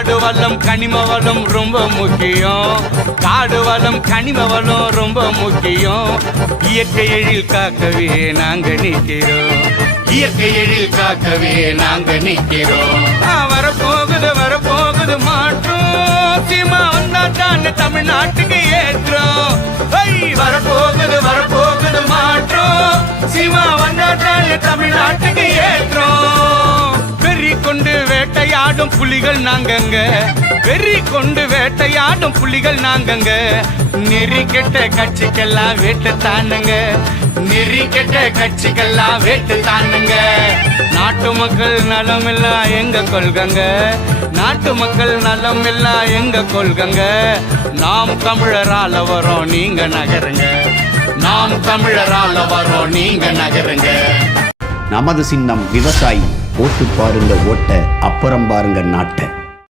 காடு வளம் கனிம வளம் ரொம்ப முக்கியம். காடு வளம் கனிம வளம் ரொம்ப முக்கியம். இயற்கை எழில் காக்கவே நாங்க நிற்கிறோம். இயற்கை எழில் காக்கவே நாங்க நிற்கிறோம். வரப்போகுது மாற்றம். சீமா வந்தா தான் தமிழ்நாட்டுக்கு ஏற்றம். வரப்போகுது மாற்றம். சீமா வந்தா தான் தமிழ்நாட்டுக்கு ஏற்றம். வெறி கொண்டு வேட்டையாடும் புலிகள் நாங்கங்க. வெறி கொண்டு வேட்டையாடும் புலிகள் நாங்கங்க. நெறி கெட்ட கட்சிக்கெல்லாம் வேட்டு தானுங்க. நெறி கெட்ட கட்சிக்கெல்லாம் வேட்டு தானுங்க. நாட்டு மக்கள் நலம் எல்லாம் எங்க கொள்கங்க. நாட்டு மக்கள் நலம் எல்லாம் எங்க கொள்கங்க. நாம் தமிழரால வரோம் நீங்க நகருங்க. நாம் தமிழரால வரோம் நீங்க நகருங்க. நமது சின்னம் விவசாயி. ஓட்டு பாருங்க ஓட்ட, அப்புறம் பாருங்க நாட்டை.